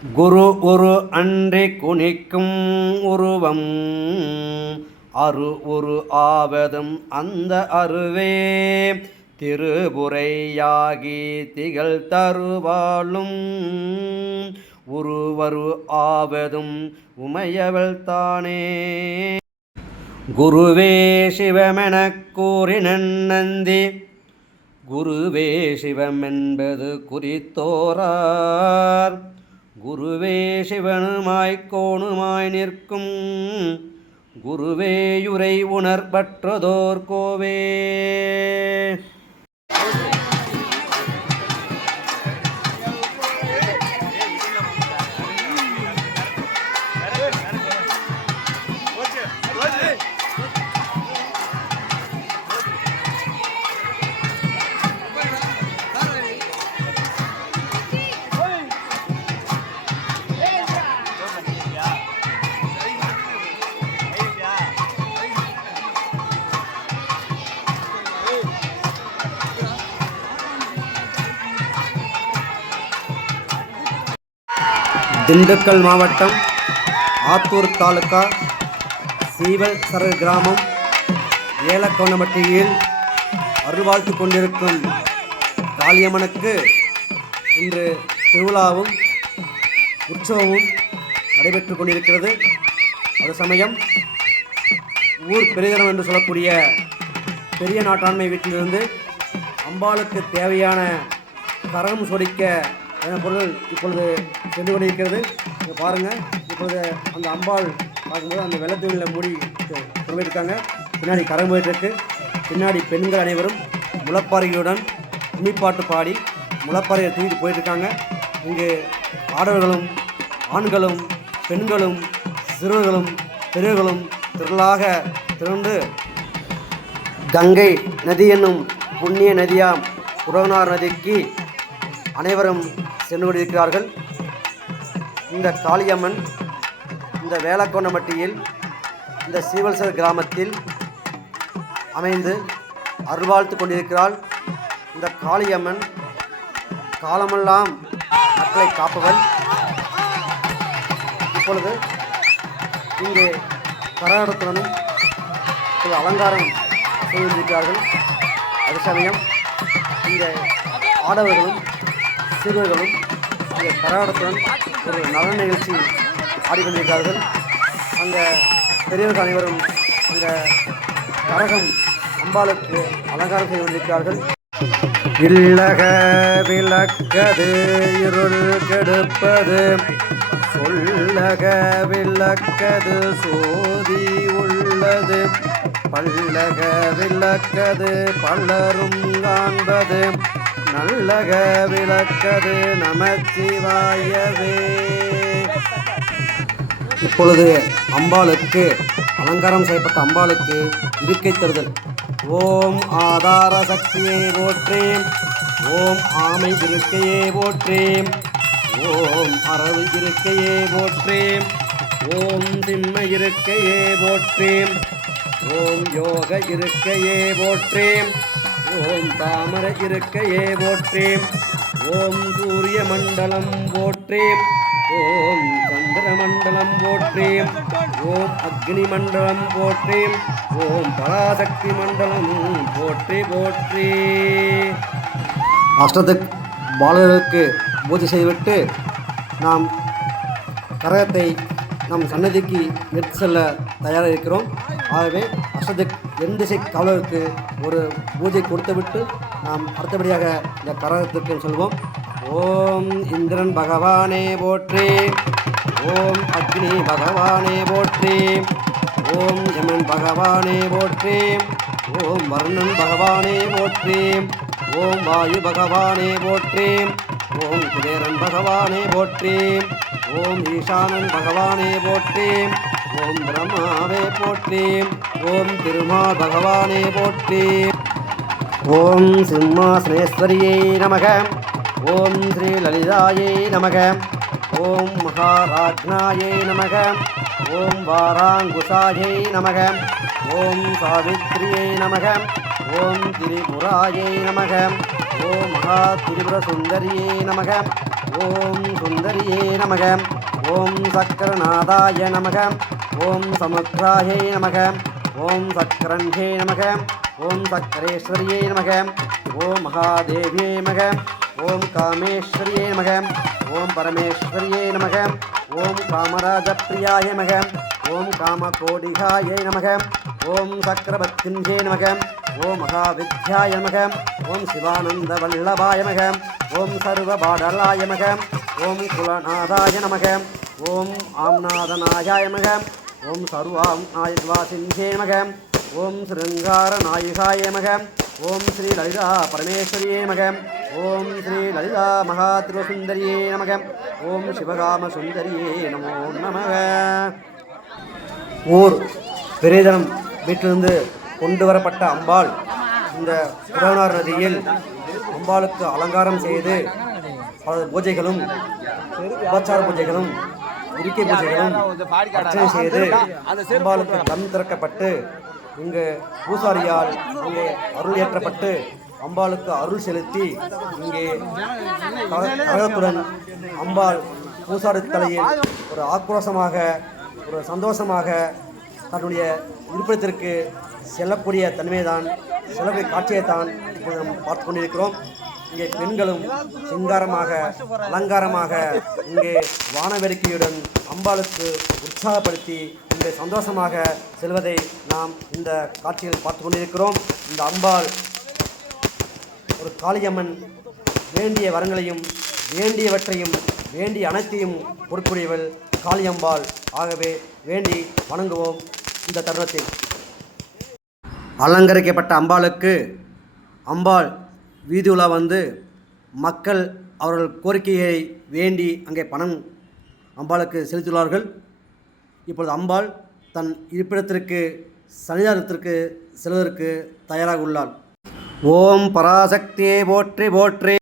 குரு ஒரு அன்றி குனிக்கும் உருவம் உரு ஆவதும் அந்த அருவே திருபுரையாகி திகழ் தருவாளும் உருவரு ஆவதும் உமையவள் தானே. குருவே சிவமெனக் கூறினன் நந்தி குருவே சிவமென்பது குறித்தோரார் குருவே சிவனுமாய்க் கோணுமாய் நிற்கும் குருவேயுரை உணர்பற்றதோர் கோவே. திண்டுக்கல் மாவட்டம் ஆத்தூர் தாலுகா சீவல்சரர் கிராமம் ஏலக்கோணமட்டியில் அருள்வாழ்த்து கொண்டிருக்கும் காளியம்மனுக்கு இன்று திருவிழாவும் உற்சவமும் நடைபெற்று கொண்டிருக்கிறது. அது சமயம் ஊர் பெரிதனம் என்று சொல்லக்கூடிய பெரிய நாட்டாண்மை வீட்டிலிருந்து அம்பாளுக்கு தேவையான கரகம் சொடிக்க பொருள் இப்பொழுது சென்று கொண்டிருக்கிறது. இங்கே பாருங்கள், இப்பொழுது அந்த அம்பாள் பார்க்கும்போது அந்த வெள்ளத்தூணில் மூடி கொண்டு பின்னாடி கரகம் போயிட்டுருக்கு. பின்னாடி பெண்கள் அனைவரும் முளப்பாறைகளுடன் கும்மிப்பாட்டு பாடி முளப்பாறையை தூக்கிட்டு போயிட்டுருக்காங்க. இங்கு ஆடவர்களும் ஆண்களும் பெண்களும் சிறுவர்களும் பெரியவர்களும் திரளாக திரண்டு கங்கை நதி என்னும் புண்ணிய நதியாம் புறவனார் நதிக்கு அனைவரும் சென்று கொண்டிருக்கிறார்கள். இந்த காளியம்மன் இந்த வேலக்கோணமட்டியில் இந்த சீவல்சர் கிராமத்தில் அமைந்து அருள்வாழ்த்து கொண்டிருக்கிறாள். இந்த காளியம்மன் காலமெல்லாம் மக்களை காப்பவள். இப்பொழுது இங்கே கரகத்துடனும் சில அலங்காரம் செய்திருக்கிறார்கள். அதே சமயம் இந்த ஆடவர்களும் சிறுவர்களும் இந்த கரகாட்டத்துடன் ஒரு நலன நிகழ்ச்சி ஆடிக்கொண்டிருக்கிறார்கள். அங்கே பெரியவர்கள் அனைவரும் இந்த கரகம் அம்பாளுக்கு அலங்காரம் செய்து கொண்டிருக்கிறார்கள். இல்லக விளக்கது இருள் கெடுப்பது சொல்லக விளக்கது சோதி உள்ளது பல்லக விளக்கது பலரும் காண்பது நல்லக விளக்கது நமச்சிவாயவே. இப்பொழுது அம்பாளுக்கு அலங்காரம் செய்யப்பட்ட அம்பாளுக்கு இருக்கை தருதல். ஓம் ஆதார சக்தியை போற்றேன், ஓம் ஆமை இருக்கையே போற்றேன், ஓம் அரவு இருக்கையே போற்றேன், ஓம் திம்ம இருக்கையே போற்றேன், ஓம் யோக இருக்கையே போற்றேன், ஓம் தாமர இருக்கையே போற்றேன், ஓம் சூரிய மண்டலம் போற்றேன், ஓம் சந்திர மண்டலம் போற்றேன், ஓம் அக்னி மண்டலம் போற்றேன், ஓம் பராசக்தி மண்டலம் போற்றி போற்றி. அஷ்டதிக் பாலர்களுக்கு பூஜை செய்துவிட்டு நாம் கரகத்தை நம் சன்னதிக்கு எடுத்து செல்ல தயாராக இருக்கிறோம். ஆகவே அஷ்டதிக் எண்திசை காவலருக்கு ஒரு பூஜை கொடுத்துவிட்டு நாம் அடுத்தபடியாக இந்த கரகத்திற்கு செல்வோம். ஓம் இந்திரன் பகவானே போற்றி, ஓம் அக்னி பகவானே போற்றி, ஓம் யமன் பகவானே போற்றி, ஓம் வர்ணன் பகவானே போற்றி, ஓம் வாயு பகவானே போற்றி, ஓம் குபேரன் பகவானே போற்றி, ஓம் ஈசானன் பகவானே போற்றி, ஓம் பிரம்மாவே போற்றி, ஓம் திருமால் பகவானே போற்றி, ஓம் சிம்மாசனேஸ்வரியை நமக, ஓம் ஸ்ரீ லலிதாயை நமக, ஓம் மகாராஜ்ஞாயை நமக, ஓம் வாராங்குசாயை நமக, ஓம் சாவித்ரியை நமக, ஓம் திரிபுராயை நமக, ஓம் மகா திரிபுர சுந்தரியை நமக, ஓம் சுந்தரியே நமக. ஓம் சக்கரநாதாய நமக. ஓம் சமுத்ராயை நமக. ஓம் சக்கரன்ஹே நமக. ஓம் சக்கரேஸ்வரியே நமக. ஓம் மகாதேவியே நமக. ஓம் காமேஸ்வரியே நமக. ஓம் பரமேஸ்வரியே நமக. ஓம் காமராஜப்பிரியாய நமக. ஓம் காமகோடிகாயை நமக. ஓம் சக்கரவர்த்தின்ஹே நமக. ஓம் மகாவித்யாய நமக. ஓம் சிவானந்த வல்லபாய நமக. ஓம் சர்வபாடலாய நமக. ஓம் குலநாதாய நமக. ஓம் ஆம்நாதநாயாய நமக. ஓம் சர்வாம் நாயவாசின்ஹே நமக. ஓம் ஸ்ருங்கார நாயிகாய நமக. ஓம் ஸ்ரீ லலிதா பரமேஸ்வரியே நமக. ஓம் ஸ்ரீ லலிதா மகாத்ரிபுரசுந்தரியே நமக. ஓம் சிவகாம சுந்தரியே நமோ நமக. ஊர் பெரியதனம் வீட்டிலிருந்து கொண்டு வரப்பட்ட அம்பாள் இந்த புறவனார் நதியில் அம்பாளுக்கு அலங்காரம் செய்து பல பூஜைகளும் உபச்சார பூஜைகளும் இருக்கை பூஜைகளும் அர்ச்சனை செய்து அம்பாளுக்கு கண் திறக்கப்பட்டு இங்கு பூசாரியால் இங்கே அருள் ஏற்றப்பட்டு அம்பாளுக்கு அருள் செலுத்தி இங்கே கழகத்துடன் அம்பாள் பூசாரி தலையில் ஒரு ஆக்ரோஷமாக ஒரு சந்தோஷமாக தன்னுடைய இருப்பிடத்திற்கு செல்லக்கூடிய தன்மைதான் செல்லக்கூடிய காட்சியைத்தான் இப்போது நாம் பார்த்து கொண்டிருக்கிறோம். இங்கே பெண்களும் சிங்காரமாக அலங்காரமாக இங்கே வானவேடிக்கையுடன் அம்பாளுக்கு உற்சாகப்படுத்தி இங்கே சந்தோஷமாக செல்வதை நாம் இந்த காட்சியில் பார்த்து கொண்டிருக்கிறோம். இந்த அம்பாள் ஒரு காளியம்மன் வேண்டிய வரங்களையும் வேண்டியவற்றையும் வேண்டிய அனைத்தையும் பொறுப்புடையவள் காளியம்பாள். ஆகவே வேண்டி வணங்குவோம். இந்த தருணத்தில் அலங்கரிக்கப்பட்ட அம்பாளுக்கு அம்பாள் வீதி உலா வந்து மக்கள் அவர்கள் கோரிக்கையை வேண்டி அங்கே பணம் அம்பாளுக்கு செலுத்தியுள்ளார்கள். இப்பொழுது அம்பாள் தன் இருப்பிடத்திற்கு சன்னிதானத்திற்கு செல்வதற்கு தயாராக உள்ளாள். ஓம் பராசக்தியே போற்றி போற்றி.